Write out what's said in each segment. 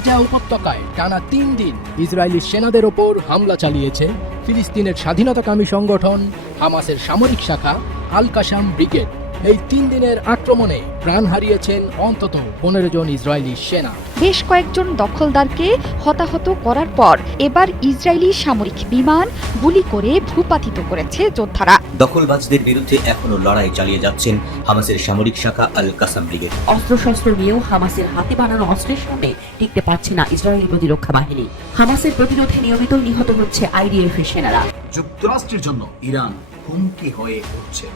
গাজা উপত্যকায় টানা তিন দিন ইসরায়েলি সেনাদের ওপর হামলা চালিয়েছে ফিলিস্তিনের স্বাধীনতাকামী সংগঠন হামাসের সামরিক শাখা আল কাসাম ব্রিগেড। এই তিন দিনের আক্রমণে প্রাণ হারিয়েছেন অন্তত পনেরো জন ইসরায়েলি সেনা। বেশ কয়েকজন দখলদারকে হতাহত করার পর এবার ইসরায়েলি সামরিক বিমান গুলি করে ভূপাতিত করেছে যোদ্ধারা। দখলবাজদের বিরুদ্ধে এখনও লড়াই চালিয়ে যাচ্ছেন হামাসের সামরিক শাখা আল কাসাম ব্রিগেড। অস্ত্রশস্ত্র নিয়েও হামাসের হাতে বানানো অস্ত্রের সামনে টিকতে পারছে না ইসরায়েলি প্রতিরক্ষা বাহিনী। হামাসের প্রতিরোধে নিয়মিত নিহত হচ্ছে আইডিএফ এর সেনারা। যুক্তরাষ্ট্রের জন্য ইরান হুমকি হয়ে উঠছে।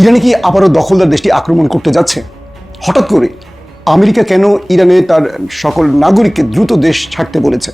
ইরানে কি আবারও দখলদার দেশটি আক্রমণ করতে যাচ্ছে? হঠাৎ করে আমেরিকা কেন ইরানে তার সকল নাগরিককে দ্রুত দেশ ছাড়তে বলেছে?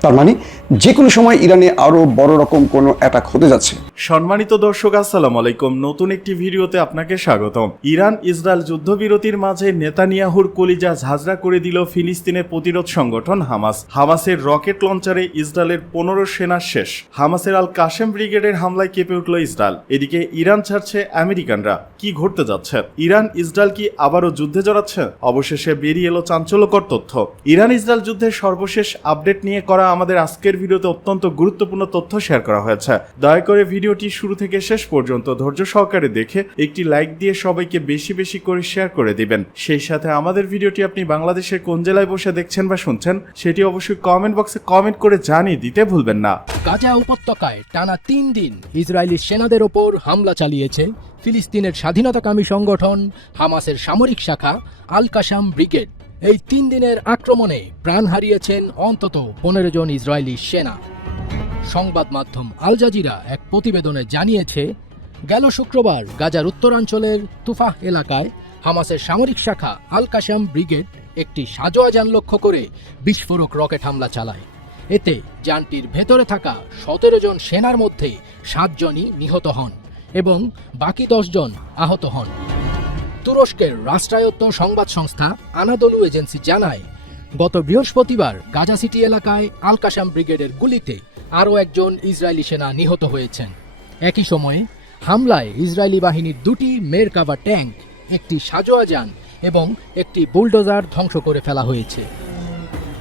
তার মানে যে কোনো সময় ইরানে আরও বড় রকম কোনো অ্যাটাক হতে যাচ্ছে। সম্মানিত দর্শক, আসসালাম আলাইকুম। নতুন একটি ভিডিওতে আপনাকে স্বাগতম। ইরান, ইসরায়েল যুদ্ধবিরতির মাঝে নেতানিয়াহুর কলিজা ঝাঁঝরা করে দিল ফিলিস্তিনের প্রতিরোধ সংগঠন হামাস। হামাসের রকেট লঞ্চারে ইসরায়েলের পনেরো সেনা শেষ। হামাসের আল কাশেম ব্রিগেডের হামলায় কেঁপে উঠল ইসরায়েল। এদিকে ইরান ছাড়ছে আমেরিকানরা। কি ঘটতে যাচ্ছে? ইরান, ইসরায়েল কি আবারও যুদ্ধে জড়াচ্ছে? অবশেষে বেরিয়ে এলো চাঞ্চল্যকর তথ্য। ইরান, ইসরায়েল যুদ্ধের সর্বশেষ আপডেট নিয়ে করা আমাদের আজকের ভিডিওতে অত্যন্ত গুরুত্বপূর্ণ তথ্য শেয়ার করা হয়েছে। দয়া করে ভিডিওটি শুরু থেকে শেষ পর্যন্ত ধৈর্য সহকারে দেখে একটি লাইক দিয়ে সবাইকে বেশি বেশি করে শেয়ার করে দিবেন। সেই সাথে আমাদের ভিডিওটি আপনি বাংলাদেশের কোন জেলায় বসে দেখছেন বা শুনছেন, সেটি অবশ্যই কমেন্ট বক্সে কমেন্ট করে জানিয়ে দিতে ভুলবেন না। গাজা উপত্যকায় টানা তিন দিন ইসরায়েলি সেনাদের ওপর হামলা চালিয়েছে ফিলিস্তিনের স্বাধীনতাকামী সংগঠন হামাসের সামরিক শাখা আল কাসাম ব্রিগেড। এই তিন দিনের আক্রমণে প্রাণ হারিয়েছেন অন্তত পনেরো জন ইসরায়েলি সেনা। সংবাদ মাধ্যম আল জাজিরা এক প্রতিবেদনে জানিয়েছে, গেল শুক্রবার গাজার উত্তরাঞ্চলের তুফাহ এলাকায় হামাসের সামরিক শাখা আল কাসাম ব্রিগেড একটি সাজোয়া যান লক্ষ্য করে বিস্ফোরক রকেট হামলা চালায়। এতে যানটির ভেতরে থাকা সতেরো জন সেনার মধ্যে সাতজনই নিহত হন এবং বাকি দশজন আহত হন। তুরস্কের রাষ্ট্রায়ত্ত সংবাদ সংস্থা আনাদলু এজেন্সি জানায়, গত বৃহস্পতিবার গাজা সিটি এলাকায় আল কাসাম ব্রিগেডের গুলিতে আরও একজন ইসরায়েলি সেনা নিহত হয়েছেন। একই সময়ে হামলায় ইসরায়েলি বাহিনীর দুটি মেরকাভা ট্যাঙ্ক, একটি সাজোয়া যান এবং একটি বুলডোজার ধ্বংস করে ফেলা হয়েছে।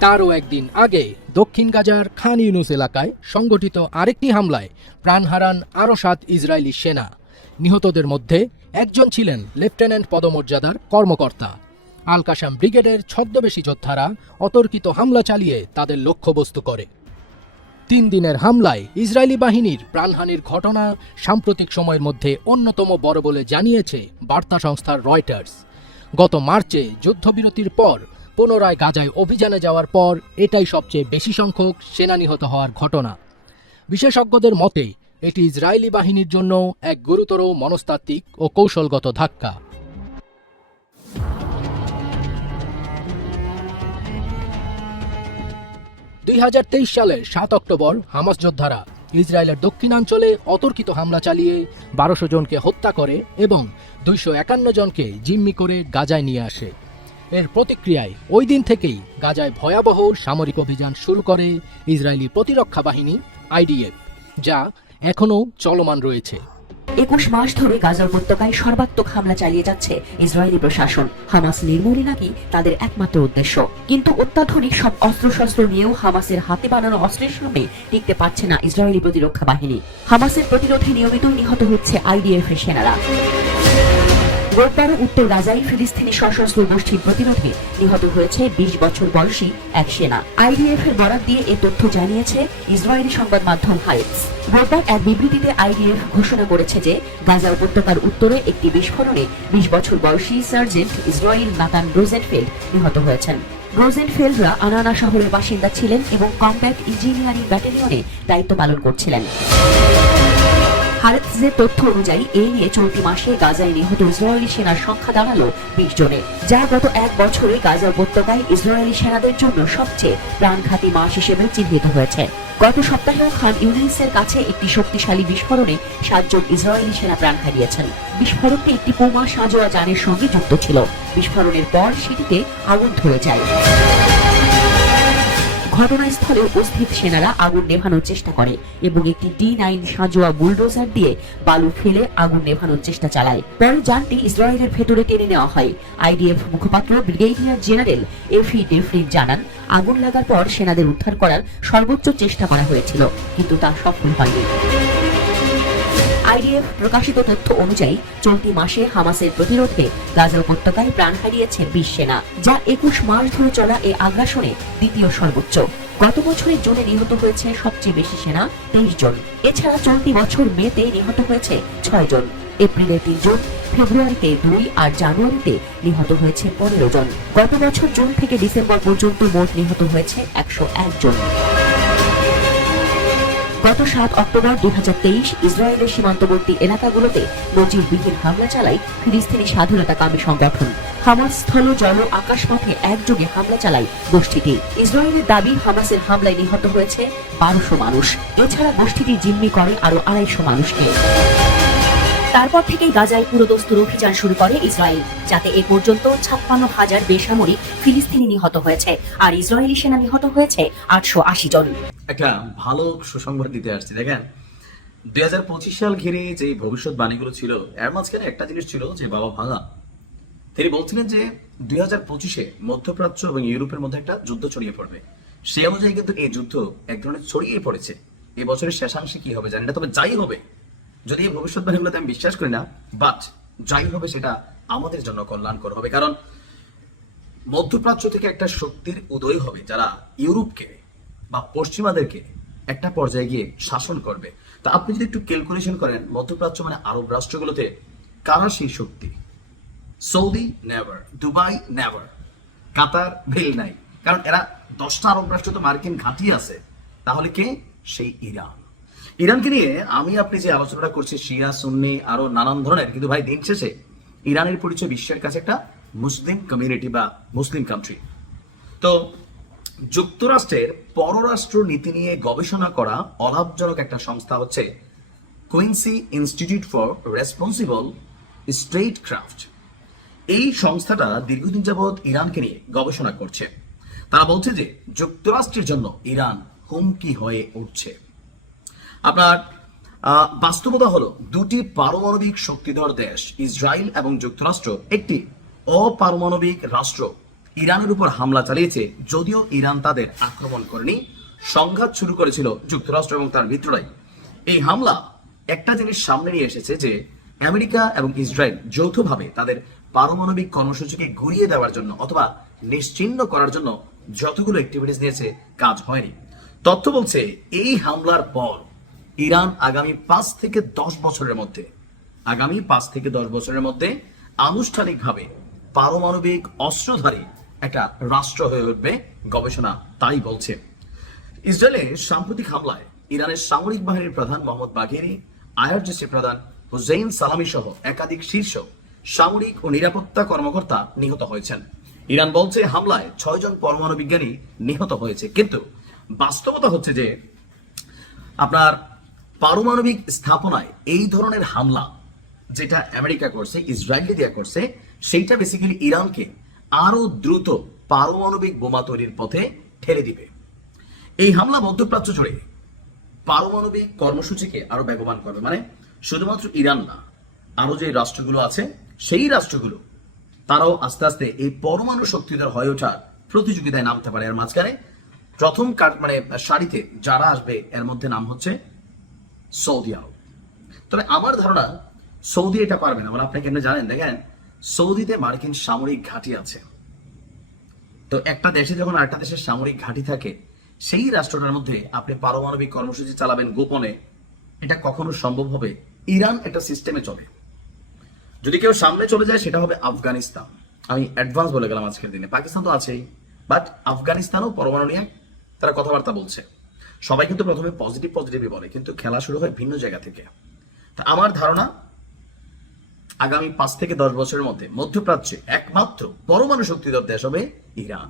তারও একদিন আগে দক্ষিণ গাজার খান ইউনুস এলাকায় সংগঠিত আরেকটি হামলায় প্রাণ হারান আরও সাত ইসরায়েলি সেনা। নিহতদের মধ্যে একজন ছিলেন লেফটেন্যান্ট পদমর্যাদার কর্মকর্তা। আল কাসাম ব্রিগেডের ছদ্মবেশী যোদ্ধারা অতর্কিত হামলা চালিয়ে তাদের লক্ষ্যবস্তু করে। তিন দিনের হামলায় ইসরায়েলি বাহিনীর প্রাণহানির ঘটনা সাম্প্রতিক সময়ের মধ্যে অন্যতম বড় বলে জানিয়েছে বার্তা সংস্থার রয়টার্স। গত মার্চে যুদ্ধবিরতির পর পুনরায় গাজায় অভিযানে যাওয়ার পর এটাই সবচেয়ে বেশি সংখ্যক সেনা নিহত হওয়ার ঘটনা। বিশেষজ্ঞদের মতে এটি ইসরায়েলি বাহিনীর জন্য এক গুরুতর মনস্তাত্ত্বিক ও কৌশলগত ধাক্কা। দুই সালের সাত অক্টোবর হামাস যোদ্ধারা ইসরায়েলের দক্ষিণাঞ্চলে অতর্কিত হামলা চালিয়ে বারোশো জনকে হত্যা করে এবং দুইশো একান্ন জনকে জিম্মি করে গাজায় নিয়ে আসে। এর প্রতিক্রিয়ায় ওই দিন থেকেই গাজায় ভয়াবহ সামরিক অভিযান শুরু করে ইসরায়েলি প্রতিরক্ষা বাহিনী আইডিএফ, যা এখনও চলমান রয়েছে। একুশ মাস ধরে গাজা উপত্যকায় সর্বাত্মক হামলা চালিয়ে যাচ্ছে ইসরায়েলি প্রশাসন। হামাস নির্মূলে নাকি তাদের একমাত্র উদ্দেশ্য। কিন্তু অত্যাধুনিক সব অস্ত্রশস্ত্র নিয়েও হামাসের হাতে বানানো অস্ত্রের সামনে টিকতে পারছে না ইসরায়েলি প্রতিরক্ষা বাহিনী। হামাসের প্রতিরোধে নিয়মিত নিহত হচ্ছে আইডিএফ এর সেনারা। রোববার উত্তর গাজায় ফিলিস্তিনি সশস্ত্র গোষ্ঠীর প্রতিরোধে নিহত হয়েছে বিশ বছর বয়সী এক সেনা। আইডিএফ এর বরাত দিয়ে এ তথ্য জানিয়েছে ইসরায়েলি সংবাদ মাধ্যম হাইটস রোববার এক বিবৃতিতে আইডিএফ ঘোষণা করেছে যে গাজা উপত্যকার উত্তরে একটি বিস্ফোরণে বিশ বছর বয়সী সার্জেন্ট ইসরায়েল নাতান রোজেনফিল্ড নিহত হয়েছেন। রোজেনফেল্ডরা আনানা শহরের বাসিন্দা ছিলেন এবং কম্প্যাক্ট ইঞ্জিনিয়ারিং ব্যাটালিয়নে দায়িত্ব পালন করছিলেন। হারেৎজের তথ্য অনুযায়ী এই নিয়ে চলতি মাসে গাজায় নিহত ইসরায়েলি সেনার সংখ্যা দাঁড়াল বিশ জনে যা গত এক বছরে গাজা উপত্যকায় ইসরায়েলি সেনাদের জন্য সবচেয়ে প্রাণঘাতী মাস হিসেবে চিহ্নিত হয়েছে। গত সপ্তাহেও খান ইউনিসের কাছে একটি শক্তিশালী বিস্ফোরণে সাতজন ইসরায়েলি সেনা প্রাণ হারিয়েছেন। বিস্ফোরণটি একটি বোমা সাজোয়া যানের সঙ্গে যুক্ত ছিল। বিস্ফোরণের পর সেটিতে আগুন ধরে যায়। ঘটনাস্থলে উপস্থিত সেনারা আগুন নেভানোর চেষ্টা করে এবং একটি ডি নাইন সাজোয়া বুলডোজার দিয়ে বালু ফেলে আগুন নেভানোর চেষ্টা চালায়। পরে যানটি ইসরায়েলের ভেতরে টেনে নেওয়া হয়। আইডিএফ মুখপাত্র ব্রিগেডিয়ার জেনারেল এফি ডেফরিন জানান, আগুন লাগার পর সেনাদের উদ্ধার করার সর্বোচ্চ চেষ্টা করা হয়েছিল, কিন্তু তা সফল হয়নি। আইডিএফ প্রকাশিত তথ্য অনুযায়ী চলতি মাসে হামাসের প্রতিরোধে গাজা উপত্যকায় প্রাণ হারিয়েছে বিশ সেনা যা একুশ মাস ধরে চলা এই আগ্রাসনে দ্বিতীয় সর্বোচ্চ। গত বছরের জুনে নিহত হয়েছে সবচেয়ে বেশি সেনা, তেইশ জন। এছাড়া চলতি বছর মেতে নিহত হয়েছে ছয় জন। এপ্রিলে তিন জন, ফেব্রুয়ারিতে দুই আর জানুয়ারিতে নিহত হয়েছে পনেরো জন। গত বছর জুন থেকে ডিসেম্বর পর্যন্ত মোট নিহত হয়েছে একশো এক জন। গত সাত অক্টোবর দু হাজার তেইশ ইসরায়েলের সীমান্তবর্তী এলাকাগুলোতে নজিরবিহীন হামলা চালায় ফিলিস্তিনি স্বাধীনতা কামী সংগঠন। হামাস স্থল জল আকাশ পথে একযোগে হামলা চালায় গোষ্ঠীটি। ইসরায়েলের দাবি, হামাসের হামলায় নিহত হয়েছে বারোশো মানুষ। এছাড়া গোষ্ঠীটি জিম্মি করে আরও আড়াইশো মানুষকে। তারপর থেকেই গাজায় পুরোদস্তুর অভিযান শুরু করে ইসরায়েল, যাতে এ পর্যন্ত ছাপ্পান্ন হাজার বেসামরিক ফিলিস্তিনি নিহত হয়েছে আর ইসরায়েলি সেনা নিহত হয়েছে আটশো আশি জন। একটা ভালো সুসংবাদ দিতে আসছি, দেখেন। দুই হাজার পঁচিশ সাল ঘিরে যে ভবিষ্যৎবাণীগুলো ছিল, এর মাঝখানে একটা জিনিস ছিল যে বাবা ভাঙা। তিনি বলছিলেন যে দুই হাজার পঁচিশে মধ্যপ্রাচ্য এবং ইউরোপের মধ্যে একটা যুদ্ধ ছড়িয়ে পড়বে। সে অনুযায়ী কিন্তু এই যুদ্ধ এক ধরনের ছড়িয়ে পড়েছে। এই বছরের শেষাংশে কি হবে জানি না, তবে যাই হবে যদি এই ভবিষ্যৎবাণীগুলোতে আমি বিশ্বাস করি না বাট যাই হবে সেটা আমাদের জন্য কল্যাণকর হবে। কারণ মধ্যপ্রাচ্য থেকে একটা শক্তির উদয় হবে যারা ইউরোপকে বা পশ্চিমাদেরকে একটা পর্যায়ে গিয়ে শাসন করবে। তা আপনি যদি একটু ক্যালকুলেশন করেন, মধ্যপ্রাচ্য মানে আরব রাষ্ট্রগুলোতে কারা সেই শক্তি? Saudi never Dubai never Qatar, ভেল নাই। কারণ এরা দশটা আরব রাষ্ট্র তো মার্কিন ঘাঁটি আছে। তাহলে কে? সেই ইরান। ইরানকে নিয়ে আমি আপনি যে আলোচনাটা করছি, শিয়া, সুন্নি, আরও নানান ধরনের, কিন্তু ভাই দিন শেষে ইরানের পরিচয় বিশ্বের কাছে একটা মুসলিম কমিউনিটি বা মুসলিম কান্ট্রি তো যুক্তরাষ্ট্রের পররাষ্ট্র নীতি নিয়ে গবেষণা করা অলাভজনক একটা সংস্থা হচ্ছে Quincy Institute for Responsible Statecraft এই সংস্থাটা দীর্ঘদিন যাবৎ ইরানকে নিয়ে গবেষণা করছে। তারা বলছে যে যুক্তরাষ্ট্রের জন্য ইরান হুমকি হয়ে উঠছে। আপনার বাস্তবতা হলো দুটি পারমাণবিক শক্তিধর দেশ, ইসরায়েল এবং যুক্তরাষ্ট্র, একটি অপারমাণবিক রাষ্ট্র। ইরানের উপর হামলা চালিয়েছে, যদিও ইরান তাদের আক্রমণ করেনি। সংঘাত শুরু করেছিল যুক্তরাষ্ট্র এবং তার মিত্ররাই। এই হামলা একটা জিনিস সামনে নিয়ে এসেছে যে, আমেরিকা এবং ইসরায়েল যৌথভাবে তাদের পারমাণবিক কর্মসূচিকে ঘুরিয়ে দেওয়ার জন্য অথবা নিশ্চিহ্ন করার জন্য যতগুলো অ্যাক্টিভিটিস নিয়েছে, কাজ হয়নি। তথ্য বলছে, এই হামলার পর ইরান আগামী পাঁচ থেকে দশ বছরের মধ্যে, আগামী পাঁচ থেকে দশ বছরের মধ্যে আনুষ্ঠানিকভাবে পারমাণবিক অস্ত্রধারী একটা রাষ্ট্র হয়ে উঠবে, গবেষণা তাই বলছে। ইসরায়েলের সাম্প্রতিক হামলায় ইরানের সামরিক বাহিনীর প্রধান মোহাম্মদ বাঘেরি আইআরজিসি প্রধান হুসেইন সালামি সহ একাধিক শীর্ষ সামরিক ও নিরাপত্তা কর্মকর্তা নিহত হয়েছেন। ইরান বলছে হামলায় ছয়জন পরমাণু বিজ্ঞানী নিহত হয়েছে, কিন্তু বাস্তবতা হচ্ছে যে আপনার পারমাণবিক স্থাপনায় এই ধরনের হামলা যেটা আমেরিকা করছে ইসরায়েল দিয়ে করছে, সেইটা বেসিক্যালি ইরানকে আরও দ্রুত পারমাণবিক বোমা তৈরির পথে ঠেলে দিবে। এই হামলা মধ্যপ্রাচ্য জুড়ে পারমাণবিক কর্মসূচিকে আরও বেগবান করবে। মানে শুধুমাত্র ইরান না, আরও যে রাষ্ট্রগুলো আছে, সেই রাষ্ট্রগুলো, তারাও আস্তে আস্তে এই পরমাণু শক্তিধর হয়ে ওঠার প্রতিযোগিতায় নামতে পারে। এর মাঝখানে প্রথম কাট মানে সারিতে যারা আসবে, এর মধ্যে নাম হচ্ছে সৌদি আরব। তবে আমার ধারণা, সৌদি এটা পারবে না। মানে আপনি কেন জানেন? দেখেন, সৌদিতে মার্কিন সামরিক ঘাঁটি আছে। তো একটা দেশে যখন আরেকটা দেশের সামরিক ঘাঁটি থাকে, সেই রাষ্ট্রটার মধ্যে আপনি পারমাণবিক কর্মসূচি চালাবেন গোপনে, এটা কখনো সম্ভব হবে? ইরান একটা সিস্টেমে চলে। যদি কেউ সামনে চলে যায়, সেটা হবে আফগানিস্তান। আমি অ্যাডভান্স বলে গেলাম আজকের দিনে। পাকিস্তান তো আছেই। বাট আফগানিস্তানও পরমাণু নিয়ে তারা কথাবার্তা বলছে। সবাই কিন্তু প্রথমে পজিটিভ পজিটিভই বলে, কিন্তু খেলা শুরু হয় ভিন্ন জায়গা থেকে। তা আমার ধারণা, আগামী পাঁচ থেকে দশ বছরের মধ্যে মধ্যপ্রাচ্যে একমাত্র পরমাণু শক্তিধর দেশ হবে ইরান।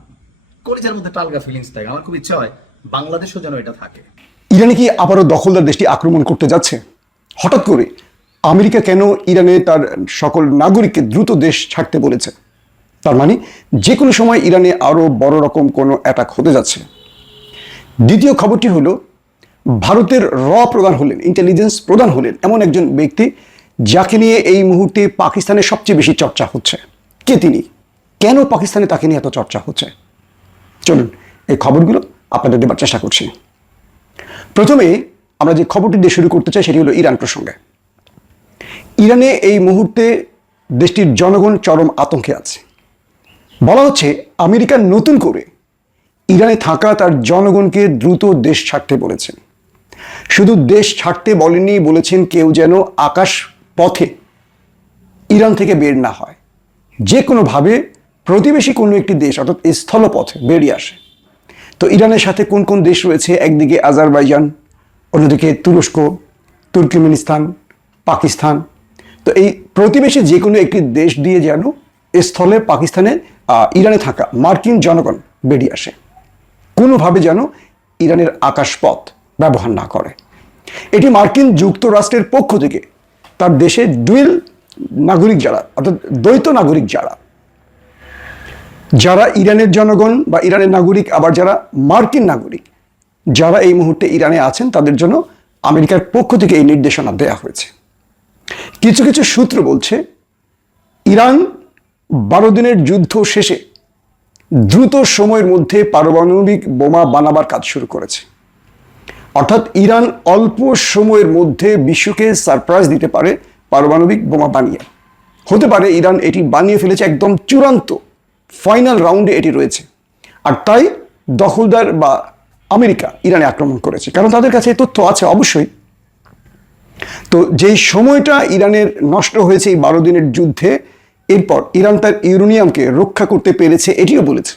কলিজার মধ্যে টালগা ফিলিংস থাকে, আমার খুব ইচ্ছা হয় বাংলাদেশও যেন এটা থাকে। ইরানে কি আবারও দখলদার দেশটি আক্রমণ করতে যাচ্ছে? হঠাৎ করে আমেরিকা কেন ইরানে তার সকল নাগরিককে দ্রুত দেশ ছাড়তে বলেছে? তার মানে যে কোনো সময় ইরানে আরও বড় রকম কোনো অ্যাটাক হতে যাচ্ছে। দ্বিতীয় খবরটি হলো, ভারতের র প্রধান হলেন ইন্টেলিজেন্স প্রধান হলেন এমন একজন ব্যক্তি যাকে নিয়ে এই মুহূর্তে পাকিস্তানে সবচেয়ে বেশি চর্চা হচ্ছে। কে তিনি? কেন পাকিস্তানে তাকে নিয়ে এত চর্চা হচ্ছে? চলুন, এই খবরগুলো আপনাদের দেবার চেষ্টা করছি। প্রথমে আমরা যে খবরটি দিয়ে শুরু করতে চাই সেটি হলো ইরান প্রসঙ্গে। ইরানে এই মুহূর্তে দেশটির জনগণ চরম আতঙ্কে আছে। বলা হচ্ছে, আমেরিকা নতুন করে ইরানে থাকা তার জনগণকে দ্রুত দেশ ছাড়তে বলেছেন। শুধু দেশ ছাড়তে বলেনি বলেছেন কেউ যেন আকাশ পথে ইরান থেকে বের না হয়। যে কোনোভাবে প্রতিবেশী কোনো একটি দেশ, অর্থাৎ স্থলপথে বেরিয়ে আসে। তো ইরানের সাথে কোন কোন দেশ রয়েছে? একদিকে আজারবাইজান, অন্যদিকে তুরস্ক, তুর্কমেনিস্তান, পাকিস্তান। তো এই প্রতিবেশী যে কোনো একটি দেশ দিয়ে যেন স্থলে পাকিস্তানে ইরানে থাকা মার্কিন জনগণ বেরিয়ে আসে। কোনোভাবে যেন ইরানের আকাশপথ ব্যবহার না করে। এটি মার্কিন যুক্তরাষ্ট্রের পক্ষ থেকে তার দেশে ডুয়েল নাগরিক যারা, অর্থাৎ দ্বৈত নাগরিক যারা যারা ইরানের জনগণ বা ইরানের নাগরিক, আবার যারা মার্কিন নাগরিক, যারা এই মুহূর্তে ইরানে আছেন, তাদের জন্য আমেরিকার পক্ষ থেকে এই নির্দেশনা দেয়া হয়েছে। কিছু কিছু সূত্র বলছে, ইরান বারো দিনের যুদ্ধ শেষে দ্রুত সময়ের মধ্যে পারমাণবিক বোমা বানাবার কাজ শুরু করেছে। অর্থাৎ ইরান অল্প সময়ের মধ্যে বিশ্বকে সারপ্রাইজ দিতে পারে পারমাণবিক বোমা বানিয়ে। হতে পারে ইরান এটি বানিয়ে ফেলেছে একদম চূড়ান্ত ফাইনাল রাউন্ডে এটি রয়েছে। আর তাই দখলদার বা আমেরিকা ইরানে আক্রমণ করেছে, কারণ তাদের কাছে তথ্য আছে অবশ্যই। তো যেই সময়টা ইরানের নষ্ট হয়েছে এই বারো দিনের যুদ্ধে এরপর ইরান তার ইউরেনিয়ামকে রক্ষা করতে পেরেছে, এটিও বলেছে।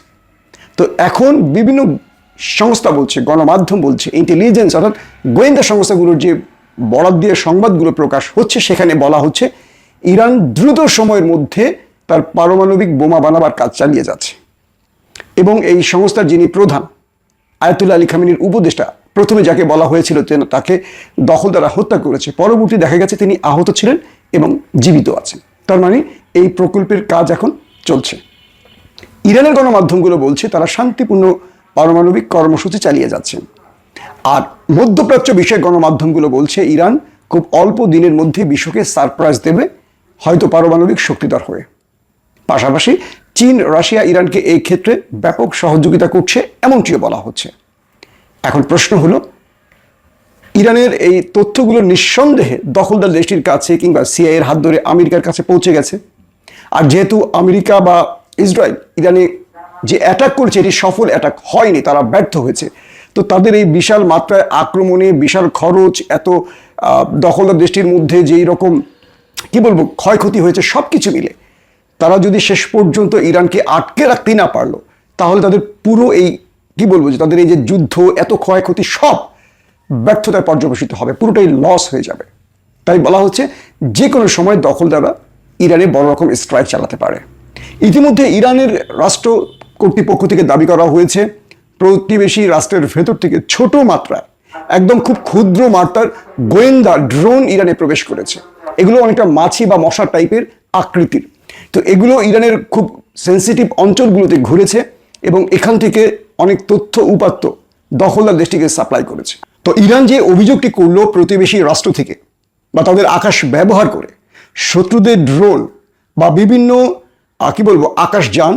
তো এখন বিভিন্ন সংস্থা বলছে, গণমাধ্যম বলছে ইন্টেলিজেন্স অর্থাৎ গোয়েন্দা সংস্থাগুলোর যে বরাদ দিয়ে সংবাদগুলো প্রকাশ হচ্ছে, সেখানে বলা হচ্ছে ইরান দ্রুত সময়ের মধ্যে তার পারমাণবিক বোমা বানাবার কাজ চালিয়ে যাচ্ছে। এবং এই সংস্থার যিনি প্রধান, আয়াতুল্লাহ আলী খামিনীর উপদেষ্টা, প্রথমে যাকে বলা হয়েছিল যে তাকে দখলদারা হত্যা করেছে, পরবর্তী দেখা গেছে তিনি আহত ছিলেন এবং জীবিত আছেন। তার মানে এই প্রকল্পের কাজ এখন চলছে। ইরানের গণমাধ্যমগুলো বলছে, তারা শান্তিপূর্ণ পারমাণবিক কর্মসূচি চালিয়ে যাচ্ছেন আর মধ্যপ্রাচ্য বিষয়ক গণমাধ্যমগুলো বলছে, ইরান খুব অল্প দিনের মধ্যে বিশ্বকে সারপ্রাইজ দেবে, হয়তো পারমাণবিক শক্তিধর হয়ে। পাশাপাশি চীন, রাশিয়া, ইরানকে এই ক্ষেত্রে ব্যাপক সহযোগিতা করছে এমনটিও বলা হচ্ছে। এখন প্রশ্ন হলো, ইরানের এই তথ্যগুলো নিঃসন্দেহে দখলদার দেশটির কাছে কিংবা সিআইয়ের হাত ধরে আমেরিকার কাছে পৌঁছে গেছে? আর যেহেতু আমেরিকা বা ইসরায়েল ইরানে যে অ্যাটাক করছে, এটি সফল অ্যাটাক হয়নি, তারা ব্যর্থ হয়েছে। তো তাদের এই বিশাল মাত্রায় আক্রমণে, বিশাল খরচ, এত দখলদার দেশটির মধ্যে যেই রকম, কি বলব, ক্ষয়ক্ষতি হয়েছে সব কিছু মিলে, তারা যদি শেষ পর্যন্ত ইরানকে আটকে রাখতে না পারল, তাহলে তাদের পুরো এই, কি বলব, যে তাদের এই যে যুদ্ধ, এত ক্ষয়ক্ষতি সব ব্যর্থতায় পর্যবেসিত হবে, পুরোটাই লস হয়ে যাবে। তাই বলা হচ্ছে যে কোনো সময় দখলদাররা ইরানে বড় রকম স্ট্রাইক চালাতে পারে। ইতিমধ্যে ইরানের রাষ্ট্র কর্তৃপক্ষ থেকে দাবি করা হয়েছে, প্রতিবেশী রাষ্ট্রের ভেতর থেকে ছোট মাত্রায় একদম খুব ক্ষুদ্র মাত্রার গোয়েন্দা ড্রোন ইরানে প্রবেশ করেছে। এগুলো অনেকটা মাছি বা মশা টাইপের আকৃতির। তো এগুলো ইরানের খুব সেন্সিটিভ অঞ্চলগুলোতে ঘুরেছে এবং এখান থেকে অনেক তথ্য উপাত্ত দখলদার দেশটিকে সাপ্লাই করেছে। তো ইরান যে অভিযোগটি করল প্রতিবেশী রাষ্ট্র থেকে বা তাদের আকাশ ব্যবহার করে শত্রুদের ড্রোন বা বিভিন্ন কি বলব, আকাশযান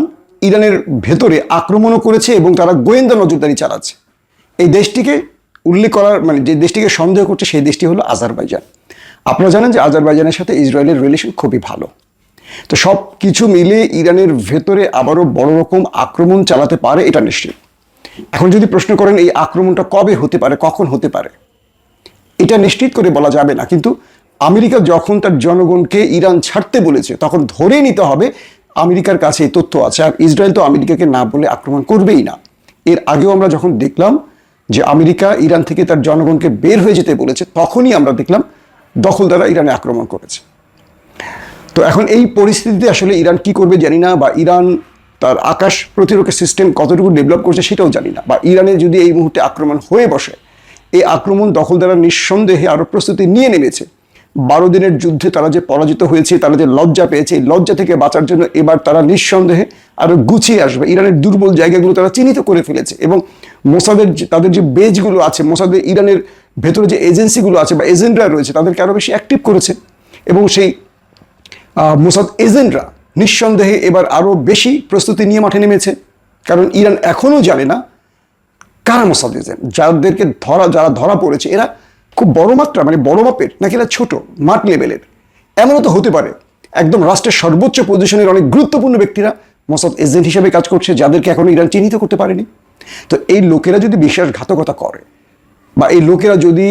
ইরানের ভেতরে আক্রমণও করেছে এবং তারা গোয়েন্দা নজরদারি চালাচ্ছে। এই দেশটিকে উল্লেখ করার মানে যে দেশটিকে সন্দেহ করছে সেই দেশটি হলো আজারবাইজান। আপনারা জানেন যে আজারবাইজানের সাথে ইসরায়েলের রিলেশন খুবই ভালো। তো সব কিছু মিলে ইরানের ভেতরে আবারও বড় রকম আক্রমণ চালাতে পারে, এটা নিশ্চিত। এখন যদি প্রশ্ন করেন এই আক্রমণটা কবে হতে পারে, কখন হতে পারে, এটা নিশ্চিত করে বলা যাবে না। কিন্তু আমেরিকা যখন তার জনগণকে ইরান ছাড়তে বলেছে, তখন ধরে নিতে হবে আমেরিকার কাছে এই তথ্য আছে। আর ইসরায়েল তো আমেরিকাকে না বলে আক্রমণ করবেই না। এর আগেও আমরা যখন দেখলাম যে আমেরিকা ইরান থেকে তার জনগণকে বের হয়ে যেতে বলেছে, তখনই আমরা দেখলাম দখলদারা ইরানে আক্রমণ করেছে। তো এখন এই পরিস্থিতিতে আসলে ইরান কি করবে জানি না, বা ইরান তার আকাশ প্রতিরক্ষা সিস্টেম কতটুকু ডেভেলপ করছে সেটাও জানি না। বা ইরানে যদি এই মুহূর্তে আক্রমণ হয়ে বসে, এই আক্রমণ দখলদারা নিঃসন্দেহে আরও প্রস্তুতি নিয়ে নেমেছে। বারো দিনের যুদ্ধে তারা যে পরাজিত হয়েছে, তারা যে লজ্জা পেয়েছে লজ্জা থেকে বাঁচার জন্য এবার তারা নিঃসন্দেহে আরও গুছিয়ে আসবে। ইরানের দুর্বল জায়গাগুলো তারা চিহ্নিত করে ফেলেছে এবং মোসাদের তাদের যে বেজগুলো আছে মোসাদের ইরানের ভেতরে যে এজেন্সিগুলো আছে বা এজেন্টরা রয়েছে, তাদেরকে আরও বেশি অ্যাক্টিভ করেছে এবং সেই মোসাদ এজেন্টরা নিঃসন্দেহে এবার আরও বেশি প্রস্তুতি নিয়ে মাঠে নেমেছে। কারণ ইরান এখনও জানে না কারা মোসাদ এজেন্ট, যাদেরকে ধরা, যারা ধরা পড়েছে, এরা খুব বড় মাত্রা মানে বড় মাপের, নাকি এটা ছোট, মাঠ লেভেলের। এমনও তো হতে পারে, একদম রাষ্ট্রের সর্বোচ্চ পজিশনের অনেক গুরুত্বপূর্ণ ব্যক্তিরা মোসাদ এজেন্ট হিসেবে কাজ করছে, যাদেরকে এখনও ইরান চিহ্নিত করতে পারেনি। তো এই লোকেরা যদি বিশ্বাসঘাতকতা করে, বা এই লোকেরা যদি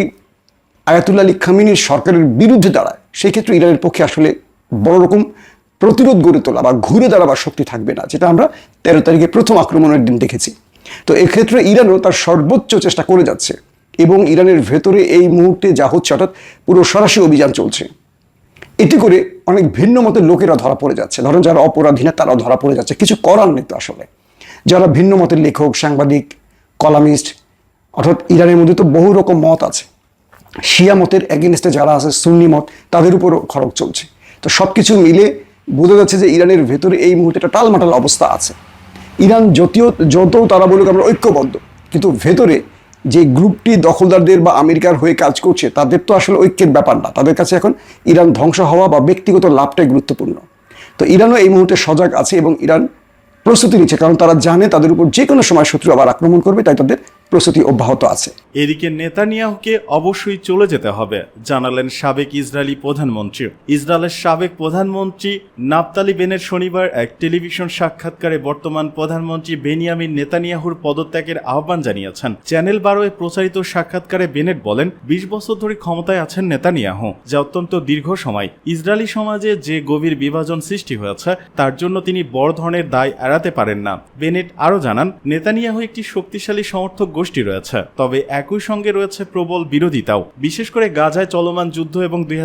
আয়াতুল্লাহ আলী খামিনীর সরকারের বিরুদ্ধে দাঁড়ায় সেই ক্ষেত্রে ইরানের পক্ষে আসলে বড় রকম প্রতিরোধ গড়ে তোলা বা ঘুরে দাঁড়াবার শক্তি থাকবে না, যেটা আমরা তেরো তারিখে প্রথম আক্রমণের দিন দেখেছি। তো এক্ষেত্রে ইরানও তার সর্বোচ্চ চেষ্টা করে যাচ্ছে। এবং ইরানের ভেতরে এই মুহূর্তে যা হচ্ছে, অর্থাৎ পুরো সরাসরি অভিযান চলছে। এটি করে অনেক ভিন্ন মতের লোকেরা ধরা পড়ে যাচ্ছে। ধরেন যারা অপরাধী না তারাও ধরা পড়ে যাচ্ছে। কিছু করার নেই তো আসলে। যারা ভিন্ন মতের লেখক, সাংবাদিক, কলামিস্ট, অর্থাৎ ইরানের মধ্যে তো বহু রকম মত আছে। শিয়া মতের এগেনস্টে যারা আছে, সুন্নি মত, তাদের উপরও খড়গ চলছে। তো সব কিছু মিলে বোঝা যাচ্ছে যে ইরানের ভেতরে এই মুহূর্তে একটা টালমাটাল অবস্থা আছে। ইরান যদিও যত তারা বলুক আমরা ঐক্যবদ্ধ, কিন্তু ভেতরে যে গ্রুপটি দখলদারদের বা আমেরিকার হয়ে কাজ করছে, তাদের তো আসলে ঐক্যের ব্যাপার না। তাদের কাছে এখন ইরান ধ্বংস হওয়া বা ব্যক্তিগত লাভটাই গুরুত্বপূর্ণ। তো ইরানও এই মুহূর্তে সজাগ আছে এবং ইরান প্রস্তুতি নিচ্ছে, কারণ তারা জানে তাদের উপর যে কোনো সময় শত্রু আবার আক্রমণ করবে, তাই তাদের প্রস্তুতি অব্যাহত আছে। এদিকে নেতানিয়াহুকে অবশ্যই চলে যেতে হবে, জানালেন সাবেক ইসরায়েলি প্রধানমন্ত্রী। ইসরায়েলের সাবেক প্রধানমন্ত্রী নাপতালি বেনের শনিবার এক টেলিভিশন সাক্ষাৎকারে বর্তমান প্রধানমন্ত্রী বেনিয়ামিন নেতানিয়াহুর পদত্যাগের আহ্বান জানিয়েছেন। চ্যানেল বারোয় প্রচারিত সাক্ষাৎকারে বেনেট বলেন, বিশ বছর ধরে ক্ষমতায় আছেন নেতানিয়াহু, যা অত্যন্ত দীর্ঘ সময়। ইসরায়েলি সমাজে যে গভীর বিভাজন সৃষ্টি হয়েছে, তার জন্য তিনি বড় ধরনের দায় এড়াতে পারেন না। বেনেট আরও জানান, নেতানিয়াহু একটি শক্তিশালী সমর্থক গোষ্ঠী রয়েছে। তবে একই সঙ্গে রয়েছে প্রবল বিরোধিতাও। বিশেষ করে গাজায় চলমান যুদ্ধ এবং দুই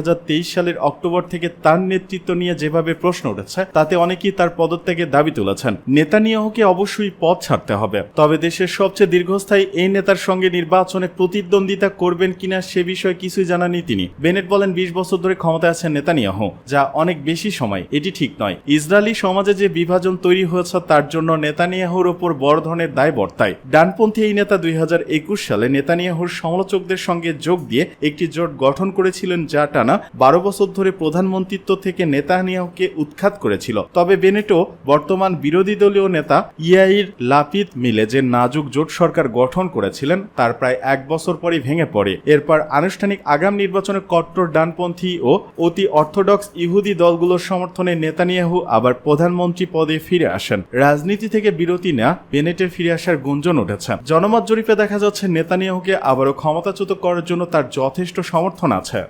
সালের অক্টোবর থেকে তার নেতৃত্ব নিয়ে যেভাবে প্রশ্ন উঠেছে, তাতে অনেকেই তার পদত্যাগের দাবি তুলেছেন। নেতানিয়াহুকে অবশ্যই পদ ছাড়তে হবে। তবে দেশের সবচেয়ে দীর্ঘস্থায়ী এই নেতার সঙ্গে নির্বাচনে প্রতিদ্বন্দ্বিতা করবেন কিনা সে বিষয়ে কিছুই জানাননি তিনি। বেনেট বলেন, বিশ বছর ধরে ক্ষমতায় আছেন নেতানিয়াহু, যা অনেক বেশি সময়। এটি ঠিক নয়। ইসরায়েলি সমাজে যে বিভাজন তৈরি হয়েছে, তার জন্য নেতানিয়াহুর ওপর বড় ধরনের দায় বর্তায় ডানপন্থী এই নেতা দুই হাজার একুশ সালে নেতানিয়াহুর সমালোচকদের সঙ্গে যোগ দিয়ে একটি জোট গঠন করেছিলেন যা টানা বারো বছর ধরে প্রধানমন্ত্রিত্ব থেকে নেতানিয়াহুকে উৎখাত করেছিল। তবে বেনেটো বর্তমান বিরোধী দলীয় নেতা ইয়াইর লাপিদ মিলে যে নাজুক জোট সরকার গঠন করেছিলেন, তার প্রায় এক বছর পরই ভেঙে পড়ে। এরপর আনুষ্ঠানিক আগাম নির্বাচনে কট্টর ডানপন্থী ও অতি অর্থোডক্স ইহুদি দলগুলোর সমর্থনে নেতানিয়াহু আবার প্রধানমন্ত্রী পদে ফিরে আসেন। রাজনীতি থেকে বিরতি না বেনেটের ফিরে আসার গুঞ্জন উঠেছে। জনমত জরিপে দেখা যাচ্ছে নেতানিয়াহুকে আবারও ক্ষমতাচ্যুত করার জন্য তার যথেষ্ট সমর্থন আছে।